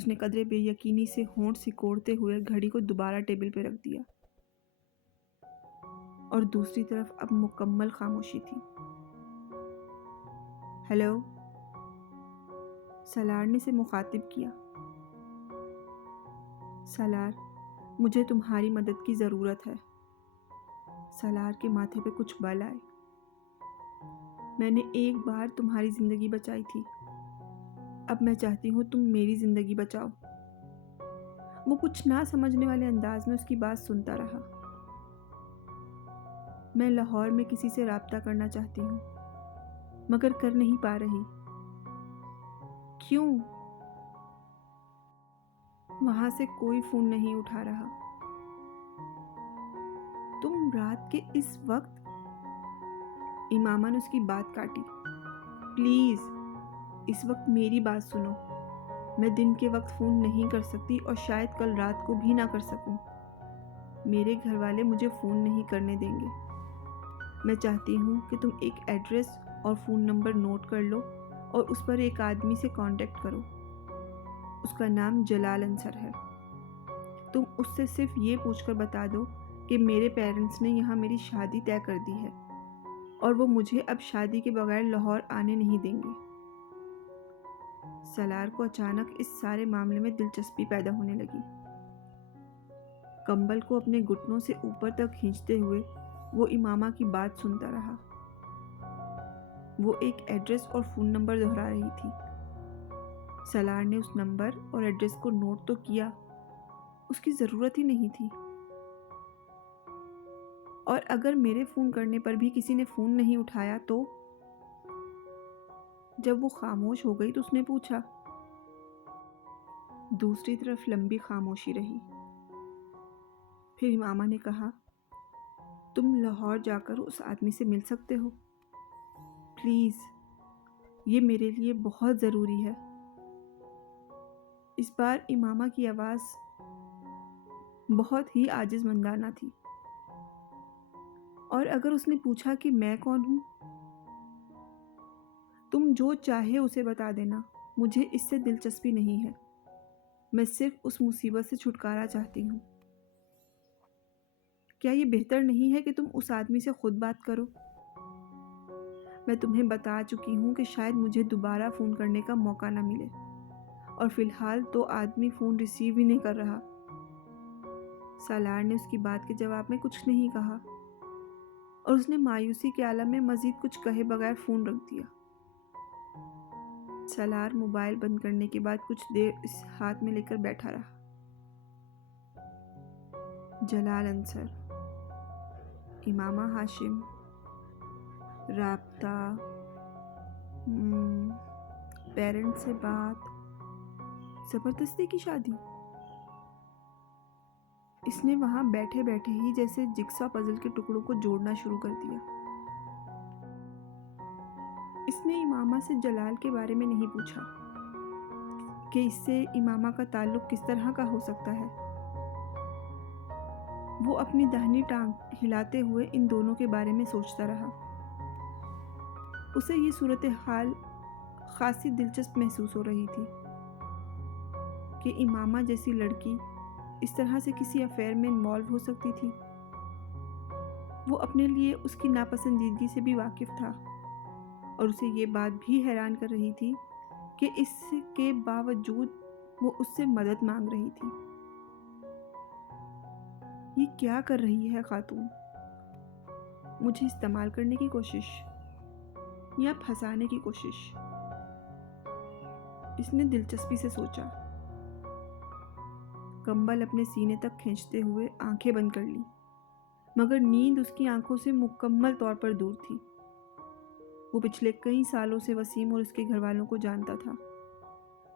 اس نے قدرے بے یقینی سے ہونٹ سکوڑتے ہوئے گھڑی کو دوبارہ ٹیبل پہ رکھ دیا اور دوسری طرف اب مکمل خاموشی تھی۔ ہیلو، سالار نے اسے مخاطب کیا۔ سالار، مجھے تمہاری مدد کی ضرورت ہے۔ سالار کے ماتھے پہ کچھ بل آئے۔ میں نے ایک بار تمہاری زندگی بچائی تھی، اب میں چاہتی ہوں تم میری زندگی بچاؤ۔ وہ کچھ نہ سمجھنے والے انداز میں اس کی بات سنتا رہا۔ میں لاہور میں کسی سے رابطہ کرنا چاہتی ہوں مگر کر نہیں پا رہی۔ کیوں؟ وہاں سے کوئی فون نہیں اٹھا رہا۔ تم رات کے اس وقت؟ امامہ نے اس کی بات کاٹی۔ پلیز اس وقت میری بات سنو۔ میں دن کے وقت فون نہیں کر سکتی اور شاید کل رات کو بھی نہ کر سکوں۔ میرے گھر والے مجھے فون نہیں کرنے دیں گے۔ میں چاہتی ہوں کہ تم ایک ایڈریس اور فون نمبر نوٹ کر لو اور اس پر ایک آدمی سے کانٹیکٹ کرو۔ اس کا نام جلال انصر ہے۔ تم اس سے صرف یہ پوچھ کر بتا دو کہ میرے پیرنٹس نے یہاں میری شادی طے کر دی ہے اور وہ مجھے اب شادی کے بغیر لاہور آنے نہیں دیں گے۔ سالار کو اچانک اس سارے معاملے میں دلچسپی پیدا ہونے لگی۔ کمبل کو اپنے گھٹنوں سے اوپر تک کھینچتے ہوئے وہ امامہ کی بات سنتا رہا۔ وہ ایک ایڈریس اور فون نمبر دہرا رہی تھی۔ سالار نے اس نمبر اور ایڈریس کو نوٹ تو کیا، اس کی ضرورت ہی نہیں تھی۔ اور اگر میرے فون کرنے پر بھی کسی نے فون نہیں اٹھایا تو؟ جب وہ خاموش ہو گئی تو اس نے پوچھا۔ دوسری طرف لمبی خاموشی رہی۔ پھر امامہ نے کہا، تم لاہور جا کر اس آدمی سے مل سکتے ہو؟ پلیز، یہ میرے لیے بہت ضروری ہے۔ اس بار امامہ کی آواز بہت ہی عاجز مندانہ تھی۔ اور اگر اس نے پوچھا کہ میں کون ہوں؟ تم جو چاہے اسے بتا دینا، مجھے اس سے دلچسپی نہیں ہے۔ میں صرف اس مصیبت سے چھٹکارا چاہتی ہوں۔ کیا یہ بہتر نہیں ہے کہ تم اس آدمی سے خود بات کرو؟ میں تمہیں بتا چکی ہوں کہ شاید مجھے دوبارہ فون کرنے کا موقع نہ ملے، اور فی الحال تو آدمی فون ریسیو ہی نہیں کر رہا۔ سالار نے اس کی بات کے جواب میں کچھ نہیں کہا اور اس نے مایوسی کے عالم میں مزید کچھ کہے بغیر فون رکھ دیا۔ سالار موبائل بند کرنے کے بعد کچھ دیر اس ہاتھ میں لے کر بیٹھا رہا۔ جلال انصر، امامہ ہاشم، رابطہ، پیرنٹ سے بات، زبردستی کی شادی۔ اس نے وہاں بیٹھے بیٹھے ہی جیسے جگسا پزل کے ٹکڑوں کو جوڑنا شروع کر دیا۔ اس نے امامہ سے جلال کے بارے میں نہیں پوچھا کہ اس سے امامہ کا تعلق کس طرح کا ہو سکتا ہے۔ وہ اپنی داہنی ٹانگ ہلاتے ہوئے ان دونوں کے بارے میں سوچتا رہا۔ اسے یہ صورتحال خاصی دلچسپ محسوس ہو رہی تھی کہ امامہ جیسی لڑکی اس طرح سے کسی افیئر میں انوالو ہو سکتی تھی۔ وہ اپنے لیے اس کی ناپسندیدگی سے بھی واقف تھا اور اسے یہ بات بھی حیران کر رہی تھی کہ اس کے باوجود وہ اس سے مدد مانگ رہی تھی۔ یہ کیا کر رہی ہے خاتون؟ مجھے استعمال کرنے کی کوشش یا پھنسانے کی کوشش؟ اس نے دلچسپی سے سوچا۔ کمبل اپنے سینے تک کھینچتے ہوئے آنکھیں بند کر لی، مگر نیند اس کی آنکھوں سے مکمل طور پر دور تھی۔ وہ پچھلے کئی سالوں سے وسیم اور اس کے گھر والوں کو جانتا تھا۔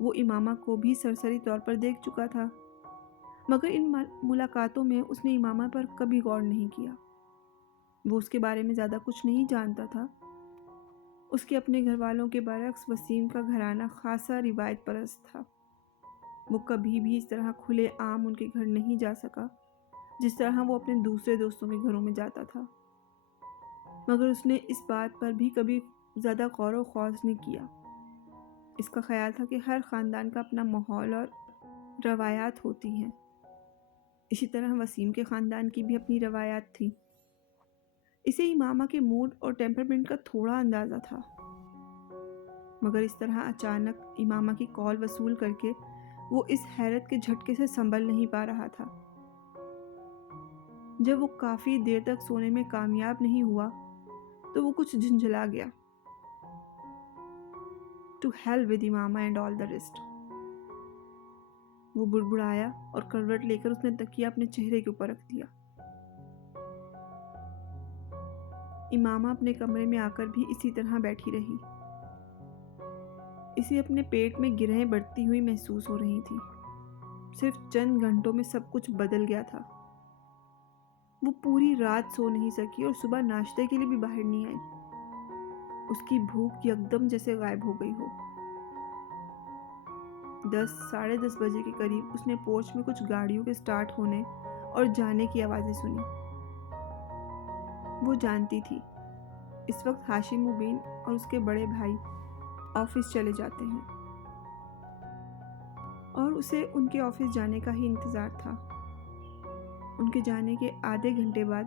وہ امامہ کو بھی سرسری طور پر دیکھ چکا تھا، مگر ان ملاقاتوں میں اس نے امامہ پر کبھی غور نہیں کیا۔ وہ اس کے بارے میں زیادہ کچھ نہیں جانتا تھا۔ اس کے اپنے گھر والوں کے برعکس وسیم کا گھرانہ خاصا روایت پرست تھا۔ وہ کبھی بھی اس طرح کھلے عام ان کے گھر نہیں جا سکا جس طرح وہ اپنے دوسرے دوستوں کے گھروں میں جاتا تھا، مگر اس نے اس بات پر بھی کبھی زیادہ غور و خوض نہیں کیا۔ اس کا خیال تھا کہ ہر خاندان کا اپنا ماحول اور روایات ہوتی ہیں، اسی طرح وسیم کے خاندان کی بھی اپنی روایات تھی۔ اسے امامہ کے موڈ اور ٹیمپرمنٹ کا تھوڑا اندازہ تھا، مگر اس طرح اچانک امامہ کی کال وصول کر کے وہ اس حیرت کے جھٹکے سے سنبھل نہیں پا رہا تھا۔ جب وہ کافی دیر تک سونے میں کامیاب نہیں ہوا تو وہ کچھ جھنجھلا گیا۔ To hell with Imama and all the rest۔ وہ بڑبڑایا اور کروٹ لے کر اس نے تکیہ اپنے چہرے کے اوپر رکھ دیا۔ امامہ اپنے کمرے میں آ کر بھی اسی طرح بیٹھی رہی۔ اسے اپنے پیٹ میں گرہیں بڑھتی ہوئی محسوس ہو رہی تھی۔ صرف چند گھنٹوں میں سب کچھ بدل گیا تھا۔ وہ پوری رات سو نہیں سکی اور صبح ناشتے کے لیے بھی باہر نہیں آئی۔ اس کی بھوک یکدم جیسے غائب ہو گئی ہو۔ 10 ساڑھے 10 بجے کے قریب اس نے پورچ میں کچھ گاڑیوں کے سٹارٹ ہونے اور جانے کی آوازیں سنی۔ وہ جانتی تھی اس وقت ہاشم مبین اور اس کے بڑے بھائی آفس چلے جاتے ہیں، اور اسے ان کے آفس جانے کا ہی انتظار تھا۔ ان کے جانے کے آدھے گھنٹے بعد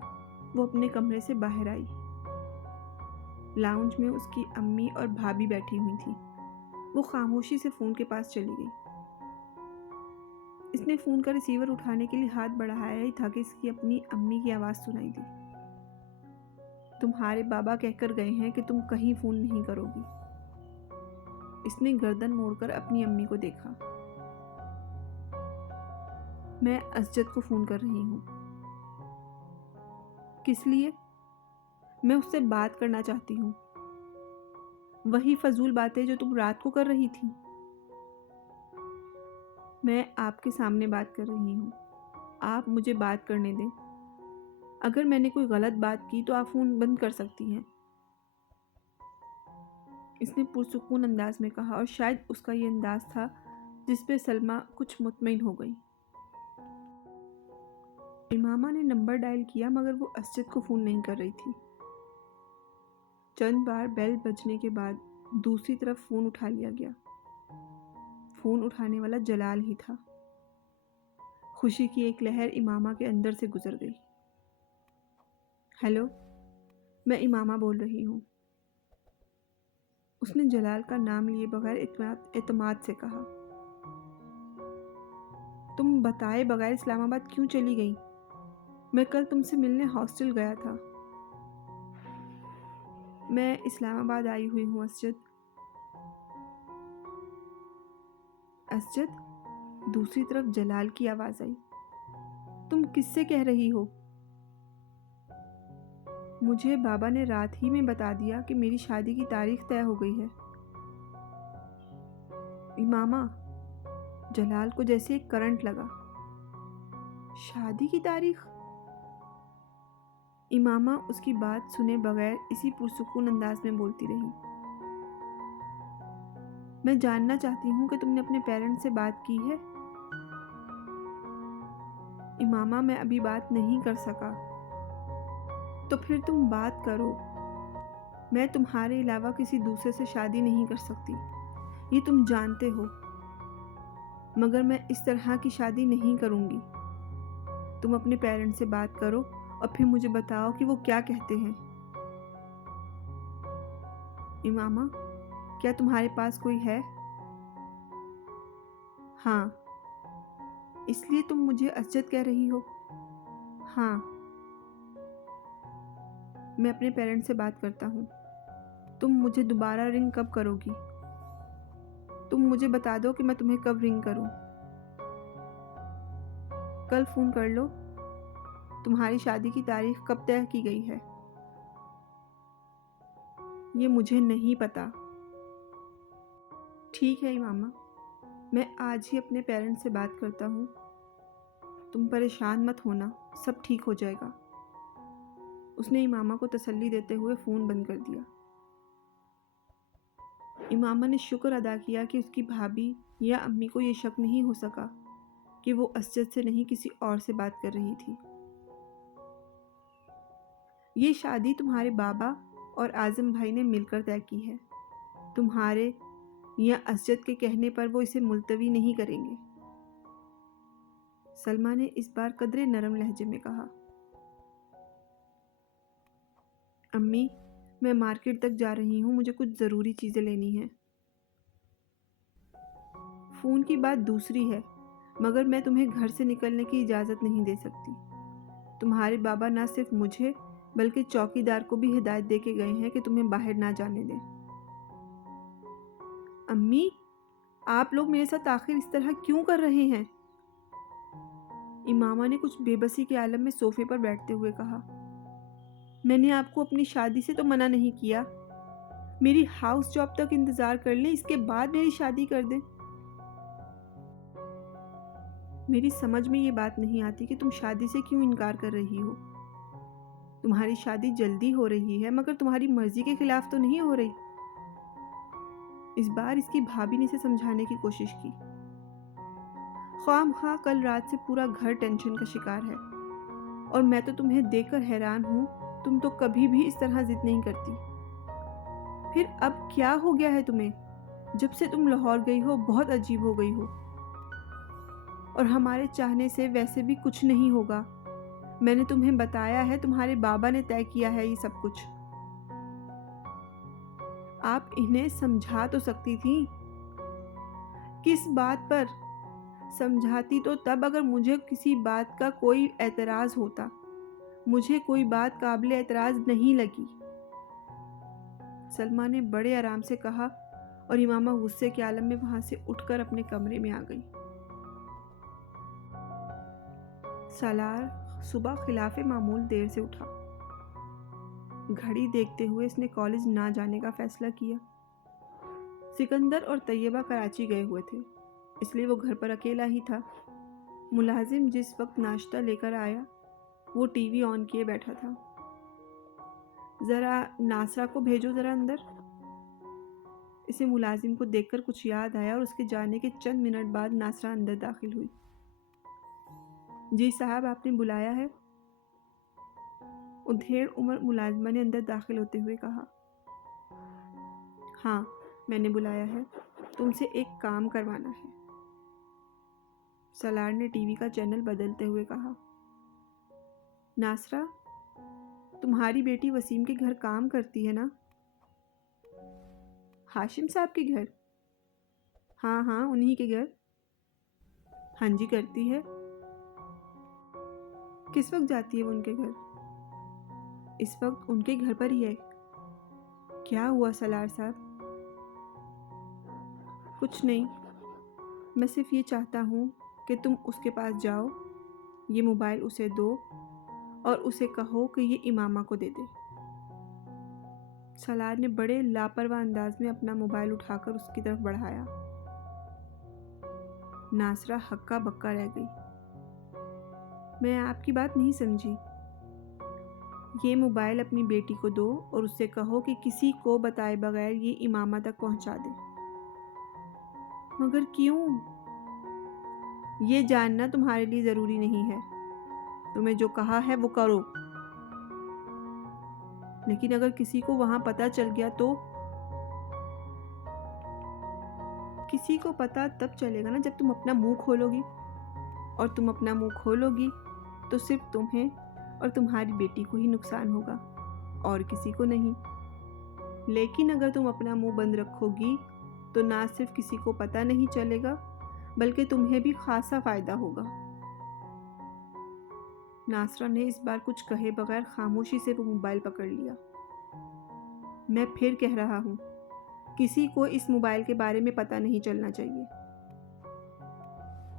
وہ اپنے کمرے سے باہر آئی۔ لاؤنج میں اس کی امی اور بھابھی بیٹھی ہوئی تھی۔ وہ خاموشی سے فون کے پاس چلی گئی۔ اس نے فون کا ریسیور اٹھانے کے لیے ہاتھ بڑھایا ہی تھا کہ اس کی اپنی امی کی آواز سنائی دی۔ تمہارے بابا کہہ کر گئے ہیں کہ تم کہیں فون نہیں کرو گی۔ اس نے گردن موڑ کر اپنی امی کو دیکھا۔ میں اسجد کو فون کر رہی ہوں۔ کس لیے؟ میں اس سے بات کرنا چاہتی ہوں۔ وہی فضول باتیں جو تم رات کو کر رہی تھی۔ میں آپ کے سامنے بات کر رہی ہوں، آپ مجھے بات کرنے دیں۔ اگر میں نے کوئی غلط بات کی تو آپ فون بند کر سکتی ہیں۔ اس نے پرسکون انداز میں کہا، اور شاید اس کا یہ انداز تھا جس پہ سلمہ کچھ مطمئن ہو گئی۔ امامہ نے نمبر ڈائل کیا مگر وہ اسجد کو فون نہیں کر رہی تھی۔ چند بار بیل بجنے کے بعد دوسری طرف فون اٹھا لیا گیا۔ فون اٹھانے والا جلال ہی تھا۔ خوشی کی ایک لہر امامہ کے اندر سے گزر گئی۔ ہیلو، میں امامہ بول رہی ہوں۔ اس نے جلال کا نام لیے بغیر اعتماد سے کہا۔ تم بتائے بغیر اسلام آباد کیوں چلی گئی؟ میں کل تم سے ملنے ہاسٹل گیا تھا۔ میں اسلام آباد آئی ہوئی ہوں اسجد۔ اسجد، دوسری طرف جلال کی آواز آئی۔ تم کس سے کہہ رہی ہو؟ مجھے بابا نے رات ہی میں بتا دیا کہ میری شادی کی تاریخ طے ہو گئی ہے۔ امامہ، جلال کو جیسے ایک کرنٹ لگا۔ شادی کی تاریخ؟ امامہ اس کی بات سنے بغیر اسی پرسکون انداز میں بولتی رہی۔ میں جاننا چاہتی ہوں کہ تم نے اپنے پیرنٹس سے بات کی ہے؟ امامہ، میں ابھی بات نہیں کر سکا۔ تو پھر تم بات کرو۔ میں تمہارے علاوہ کسی دوسرے سے شادی نہیں کر سکتی، یہ تم جانتے ہو، مگر میں اس طرح کی شادی نہیں کروں گی۔ تم اپنے پیرنٹس سے بات کرو اور پھر مجھے بتاؤ کہ وہ کیا کہتے ہیں۔ امامہ، کیا تمہارے پاس کوئی ہے؟ ہاں۔ اس لیے تم مجھے اسجد کہہ رہی ہو؟ ہاں۔ میں اپنے پیرنٹس سے بات کرتا ہوں۔ تم مجھے دوبارہ رنگ کب کرو گی؟ تم مجھے بتا دو کہ میں تمہیں کب رنگ کروں۔ کل فون کر لو۔ تمہاری شادی کی تاریخ کب طے کی گئی ہے؟ یہ مجھے نہیں پتا۔ ٹھیک ہے امامہ، میں آج ہی اپنے پیرنٹس سے بات کرتا ہوں۔ تم پریشان مت ہونا، سب ٹھیک ہو جائے گا۔ اس نے امامہ کو تسلی دیتے ہوئے فون بند کر دیا۔ امامہ نے شکر ادا کیا کہ اس کی بھابھی یا امی کو یہ شک نہیں ہو سکا کہ وہ اسجد سے نہیں کسی اور سے بات کر رہی تھی۔ یہ شادی تمہارے بابا اور اعظم بھائی نے مل کر طے کی ہے۔ تمہارے یا اسجد کے کہنے پر وہ اسے ملتوی نہیں کریں گے۔ سلمیٰ نے اس بار قدرے نرم لہجے میں کہا۔ امی، میں مارکیٹ تک جا رہی ہوں، مجھے کچھ ضروری چیزیں لینی ہیں۔ فون کی بات دوسری ہے، مگر میں تمہیں گھر سے نکلنے کی اجازت نہیں دے سکتی۔ تمہارے بابا نہ صرف مجھے بلکہ چوکیدار کو بھی ہدایت دے کے گئے ہیں کہ تمہیں باہر نہ جانے دیں۔ امی، آپ لوگ میرے ساتھ آخر اس طرح کیوں کر رہے ہیں؟ امامہ نے کچھ بے بسی کے عالم میں صوفے پر بیٹھتے ہوئے کہا۔ میں نے آپ کو اپنی شادی سے تو منع نہیں کیا۔ میری ہاؤس جاب تک انتظار کر لیں، اس کے بعد میری شادی کر دیں۔ میری سمجھ میں یہ بات نہیں آتی کہ تم شادی سے کیوں انکار کر رہی ہو۔ تمہاری شادی جلدی ہو رہی ہے، مگر تمہاری مرضی کے خلاف تو نہیں ہو رہی۔ اس بار اس کی بھابھی نے اسے سمجھانے کی کوشش کی۔ خواہ مخواہ کل رات سے پورا گھر ٹینشن کا شکار ہے، اور میں تو تمہیں دیکھ کر حیران ہوں، تم تو کبھی بھی اس طرح ضد نہیں کرتی۔ پھر اب کیا ہو گیا ہے تمہیں؟ جب سے تم لاہور گئی ہو بہت عجیب ہو گئی ہو، اور ہمارے چاہنے سے ویسے بھی کچھ نہیں ہوگا۔ میں نے تمہیں بتایا ہے، تمہارے بابا نے طے کیا ہے یہ سب کچھ۔ آپ انہیں سمجھا تو سکتی تھی۔ کس بات پر؟ سمجھاتی تو تب اگر مجھے کسی بات کا کوئی اعتراض ہوتا۔ مجھے کوئی بات قابل اعتراض نہیں لگی، سلمیٰ نے بڑے آرام سے کہا، اور امامہ غصے کے عالم میں وہاں سے اٹھ کر اپنے کمرے میں آ گئی۔ سالار صبح خلاف معمول دیر سے اٹھا۔ گھڑی دیکھتے ہوئے اس نے کالج نہ جانے کا فیصلہ کیا۔ سکندر اور طیبہ کراچی گئے ہوئے تھے، اس لیے وہ گھر پر اکیلا ہی تھا۔ ملازم جس وقت ناشتہ لے کر آیا، وہ ٹی وی آن کیے بیٹھا تھا۔ ذرا ناصرہ کو بھیجو ذرا اندر۔ اسے ملازم کو دیکھ کر کچھ یاد آیا، اور اس کے جانے کے چند منٹ بعد ناصرہ اندر داخل ہوئی۔ جی صاحب، آپ نے بلایا ہے؟ ادھیڑ عمر ملازمہ نے اندر داخل ہوتے ہوئے کہا۔ ہاں، میں نے بلایا ہے، تم سے ایک کام کروانا ہے، سالار نے ٹی وی کا چینل بدلتے ہوئے کہا۔ ناصرہ، تمہاری بیٹی وسیم کے گھر کام کرتی ہے نا؟ ہاشم صاحب کے گھر؟ ہاں ہاں، انہی کے گھر۔ ہاں جی، کرتی ہے۔ کس وقت جاتی ہے وہ ان کے گھر؟ اس وقت ان کے گھر پر ہی ہے۔ کیا ہوا سالار صاحب؟ کچھ نہیں، میں صرف یہ چاہتا ہوں کہ تم اس کے پاس جاؤ، یہ موبائل اسے دو، اور اسے کہو کہ یہ امامہ کو دے دے۔ سالار نے بڑے لاپرواہ انداز میں اپنا موبائل اٹھا کر اس کی طرف بڑھایا۔ ناصرہ ہکا بکا رہ گئی۔ میں آپ کی بات نہیں سمجھی۔ یہ موبائل اپنی بیٹی کو دو اور اس سے کہو کہ کسی کو بتائے بغیر یہ امامہ تک پہنچا دے۔ مگر کیوں؟ یہ جاننا تمہارے لیے ضروری نہیں ہے۔ تمہیں جو کہا ہے وہ کرو۔ لیکن اگر کسی کو وہاں پتہ چل گیا تو؟ کسی کو پتہ تب چلے گا نا جب تم اپنا منہ کھولو گی، اور تم اپنا منہ کھولو گی تو صرف تمہیں اور تمہاری بیٹی کو ہی نقصان ہوگا، اور کسی کو نہیں۔ لیکن اگر تم اپنا منہ بند رکھو گی تو نہ صرف کسی کو پتہ نہیں چلے گا بلکہ تمہیں بھی خاصا فائدہ ہوگا۔ ناصرہ نے اس بار کچھ کہے بغیر خاموشی سے وہ موبائل پکڑ لیا۔ میں پھر کہہ رہا ہوں، کسی کو اس موبائل کے بارے میں پتہ نہیں چلنا چاہیے۔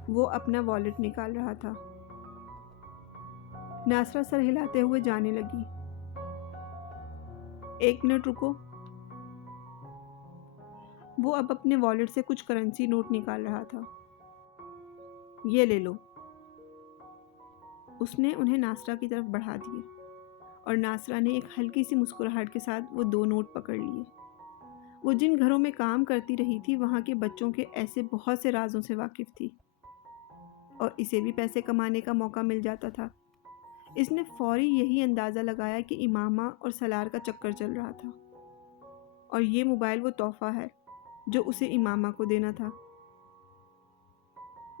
وہ اپنا والیٹ نکال رہا تھا۔ ناصرہ سر ہلاتے ہوئے جانے لگی۔ ایک منٹ رکو۔ وہ اب اپنے والیٹ سے کچھ کرنسی نوٹ نکال رہا تھا۔ یہ لے لو۔ اس نے انہیں ناصرہ کی طرف بڑھا دیے، اور ناصرہ نے ایک ہلکی سی مسکراہٹ کے ساتھ وہ 2 نوٹ پکڑ لیے۔ وہ جن گھروں میں کام کرتی رہی تھی وہاں کے بچوں کے ایسے بہت سے رازوں سے واقف تھی، اور اسے بھی پیسے کمانے کا موقع مل جاتا تھا۔ اس نے فوری یہی اندازہ لگایا کہ امامہ اور سالار کا چکر چل رہا تھا، اور یہ موبائل وہ تحفہ ہے جو اسے امامہ کو دینا تھا۔